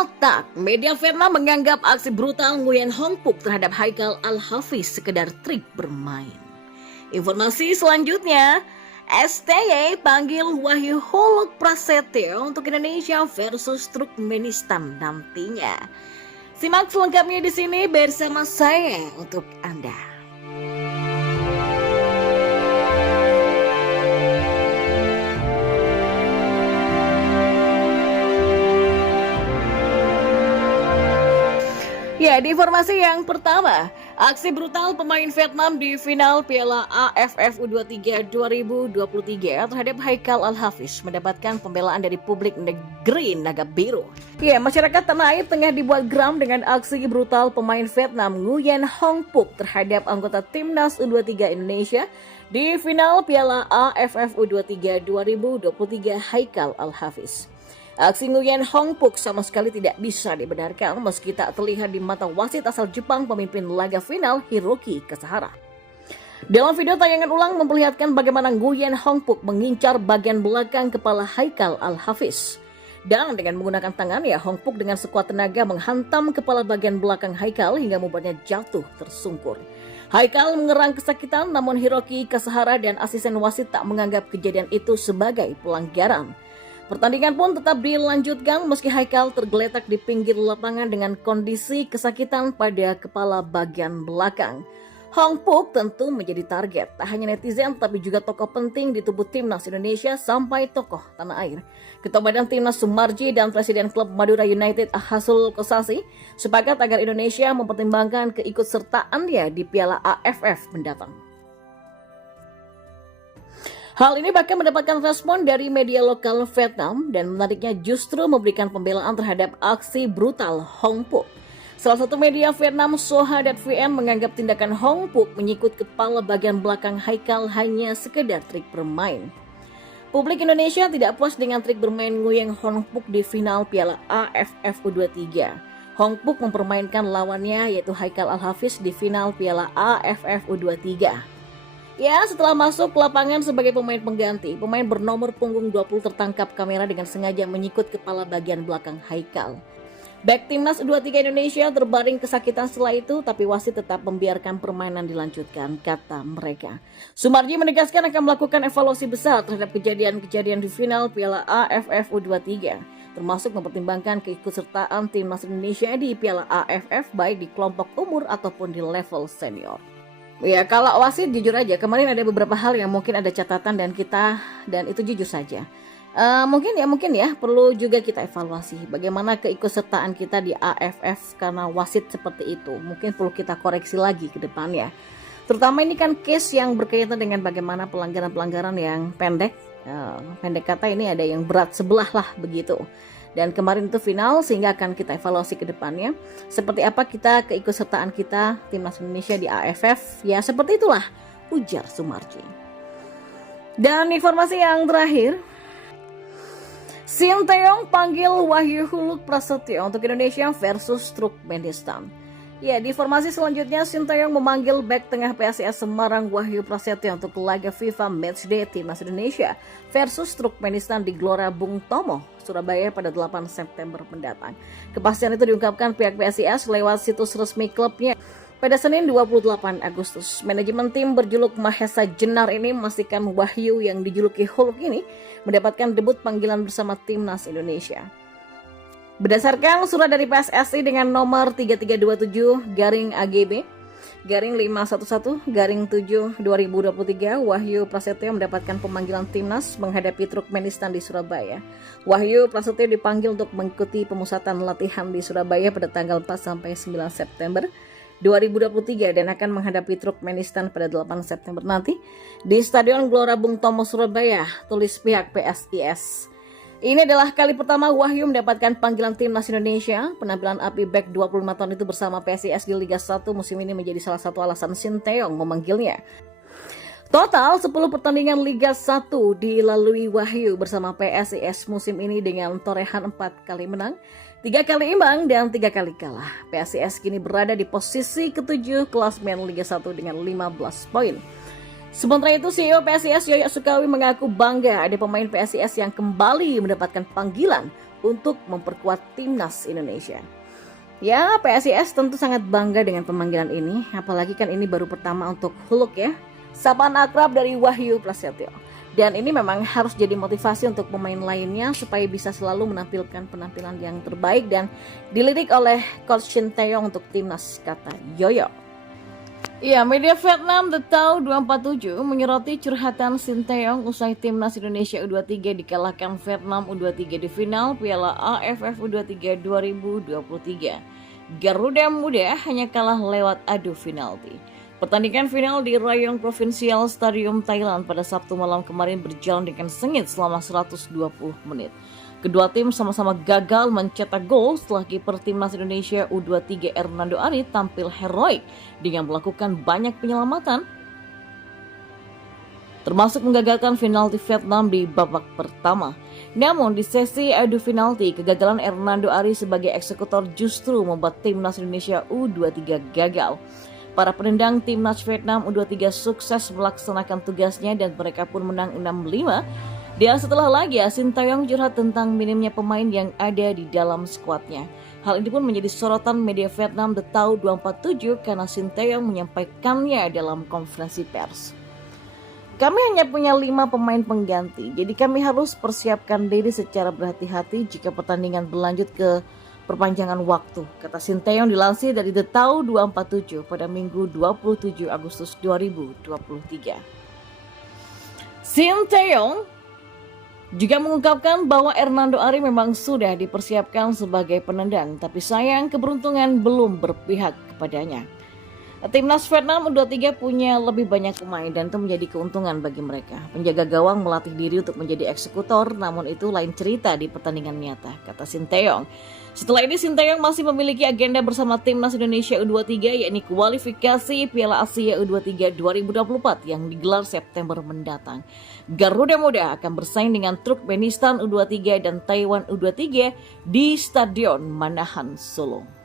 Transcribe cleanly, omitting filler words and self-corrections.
otak. Media Vietnam menganggap aksi brutal Nguyen Hong Phuc terhadap Haikal Al-Hafiz sekedar trik bermain. Informasi selanjutnya, STY panggil Wahyu Huluk Prasetyo untuk Indonesia versus Turkmenistan nantinya. Simak selengkapnya di sini bersama saya untuk Anda. Ya, di informasi yang pertama, aksi brutal pemain Vietnam di final Piala AFF U23 2023 terhadap Haikal Al-Hafiz mendapatkan pembelaan dari publik negeri Naga Biru. Ya, masyarakat tanah air tengah dibuat geram dengan aksi brutal pemain Vietnam Nguyen Hong Phuc terhadap anggota timnas U23 Indonesia di final Piala AFF U23 2023 Haikal Al-Hafiz. Aksi Nguyen Hong Phuc sama sekali tidak bisa dibenarkan meski tak terlihat di mata wasit asal Jepang pemimpin laga final Hiroki Kasahara. Dalam video tayangan ulang memperlihatkan bagaimana Nguyen Hong Phuc mengincar bagian belakang kepala Haikal Al-Hafiz. Dan dengan menggunakan tangannya, Hong Phuc dengan sekuat tenaga menghantam kepala bagian belakang Haikal hingga membuatnya jatuh tersungkur. Haikal mengerang kesakitan, namun Hiroki Kasahara dan asisten wasit tak menganggap kejadian itu sebagai pelanggaran. Pertandingan pun tetap dilanjutkan meski Haikal tergeletak di pinggir lapangan dengan kondisi kesakitan pada kepala bagian belakang. Hong Phuc tentu menjadi target, tak hanya netizen tapi juga tokoh penting di tubuh timnas Indonesia sampai tokoh tanah air. Ketua Badan Timnas Sumarji dan Presiden Klub Madura United Hasul Kosasi sepakat agar Indonesia mempertimbangkan keikutsertaannya di Piala AFF mendatang. Hal ini bahkan mendapatkan respon dari media lokal Vietnam dan menariknya justru memberikan pembelaan terhadap aksi brutal Hong Phuc. Salah satu media Vietnam Soha.vn menganggap tindakan Hong Phuc menyikut kepala bagian belakang Haikal hanya sekedar trik bermain. Publik Indonesia tidak puas dengan trik bermain Nguyen Hong Phuc di final Piala AFF U23. Hong Phuc mempermainkan lawannya yaitu Haikal Al-Hafiz di final Piala AFF U23. Ya, setelah masuk ke lapangan sebagai pemain pengganti, pemain bernomor punggung 20 tertangkap kamera dengan sengaja menyikut kepala bagian belakang Haikal. Bek timnas U23 Indonesia terbaring kesakitan setelah itu, tapi wasit tetap membiarkan permainan dilanjutkan, kata mereka. Sumarji menegaskan akan melakukan evaluasi besar terhadap kejadian-kejadian di final Piala AFF U23, termasuk mempertimbangkan keikutsertaan timnas Indonesia di Piala AFF baik di kelompok umur ataupun di level senior. Ya, kalau wasit jujur aja, kemarin ada beberapa hal yang mungkin ada catatan dan itu jujur saja. Mungkin ya perlu juga kita evaluasi bagaimana keikutsertaan kita di AFF karena wasit seperti itu. Mungkin perlu kita koreksi lagi ke depannya. Terutama ini kan case yang berkaitan dengan bagaimana pelanggaran-pelanggaran yang pendek kata ini ada yang berat sebelah lah begitu. Dan kemarin itu final sehingga akan kita evaluasi ke depannya. Seperti apa kita keikutsertaan kita timnas Indonesia di AFF. Ya seperti itulah, ujar Sumarji. Dan informasi yang terakhir, Sinteyong panggil Wahyu Huluk Prasetyo untuk Indonesia versus Turkmenistan. Ya, di informasi selanjutnya Sinteyong memanggil bek tengah PSIS Semarang Wahyu Prasetyo untuk laga FIFA Matchday Timnas Indonesia versus Turkmenistan di Gelora Bung Tomo, Surabaya pada 8 September mendatang. Kepastian itu diungkapkan pihak PSIS lewat situs resmi klubnya. Pada Senin 28 Agustus, manajemen tim berjuluk Mahesa Jenar ini memastikan Wahyu yang dijuluki Huluk ini mendapatkan debut panggilan bersama Timnas Indonesia. Berdasarkan surat dari PSSI dengan nomor 3327-AGB, 511-7-2023, Wahyu Prasetyo mendapatkan pemanggilan timnas menghadapi Turkmenistan di Surabaya. Wahyu Prasetyo dipanggil untuk mengikuti pemusatan latihan di Surabaya pada tanggal 4 sampai 9 September 2023 dan akan menghadapi Turkmenistan pada 8 September nanti di Stadion Gelora Bung Tomo Surabaya, tulis pihak PSIS. Ini adalah kali pertama Wahyu mendapatkan panggilan timnas Indonesia. Penampilan api bek 25 tahun itu bersama PSIS di Liga 1 musim ini menjadi salah satu alasan Sinteyong memanggilnya. Total 10 pertandingan Liga 1 dilalui Wahyu bersama PSIS musim ini dengan torehan 4 kali menang, 3 kali imbang, dan 3 kali kalah. PSIS kini berada di posisi ke-7 klasmen Liga 1 dengan 15 poin. Sementara itu, CEO PSIS Yoyo Sukawi mengaku bangga ada pemain PSIS yang kembali mendapatkan panggilan untuk memperkuat timnas Indonesia. Ya, PSIS tentu sangat bangga dengan pemanggilan ini, apalagi kan ini baru pertama untuk Huluk ya, sapaan akrab dari Wahyu Prasetyo. Dan ini memang harus jadi motivasi untuk pemain lainnya supaya bisa selalu menampilkan penampilan yang terbaik dan dilirik oleh Coach Shin Tae-yong untuk timnas, kata Yoyo. Ya, media Vietnam The Tau 247 menyoroti curhatan Shin Tae-yong usai timnas Indonesia U23 dikalahkan Vietnam U23 di final Piala AFF U23 2023. Garuda Muda hanya kalah lewat adu penalti. Pertandingan final di Rayong Provincial Stadium Thailand pada Sabtu malam kemarin berjalan dengan sengit selama 120 menit. Kedua tim sama-sama gagal mencetak gol setelah kiper timnas Indonesia U23 Hernando Ari tampil heroik dengan melakukan banyak penyelamatan, termasuk menggagalkan penalti Vietnam di babak pertama. Namun di sesi adu penalti, kegagalan Hernando Ari sebagai eksekutor justru membuat timnas Indonesia U23 gagal. Para penendang timnas Vietnam U23 sukses melaksanakan tugasnya dan mereka pun menang 6-5. Dan setelah lagi Shin Tae-yong curhat tentang minimnya pemain yang ada di dalam skuadnya. Hal ini pun menjadi sorotan media Vietnam The Tau 247 karena Shin Tae-yong menyampaikannya dalam konferensi pers. Kami hanya punya 5 pemain pengganti, jadi kami harus persiapkan diri secara berhati-hati jika pertandingan berlanjut ke perpanjangan waktu, kata Shin Tae-yong dilansir dari The Tau 247 pada Minggu 27 Agustus 2023. Shin Tae-yong juga mengungkapkan bahwa Hernando Ari memang sudah dipersiapkan sebagai penendang, tapi sayang keberuntungan belum berpihak kepadanya. Timnas Vietnam U23 punya lebih banyak pemain dan itu menjadi keuntungan bagi mereka. Penjaga gawang melatih diri untuk menjadi eksekutor, namun itu lain cerita di pertandingan nyata, kata Shin Tae-yong. Setelah ini Shin Tae-yong masih memiliki agenda bersama timnas Indonesia U23 yakni kualifikasi Piala Asia U23 2024 yang digelar September mendatang. Garuda Muda akan bersaing dengan Turkmenistan U23 dan Taiwan U23 di Stadion Manahan, Solo.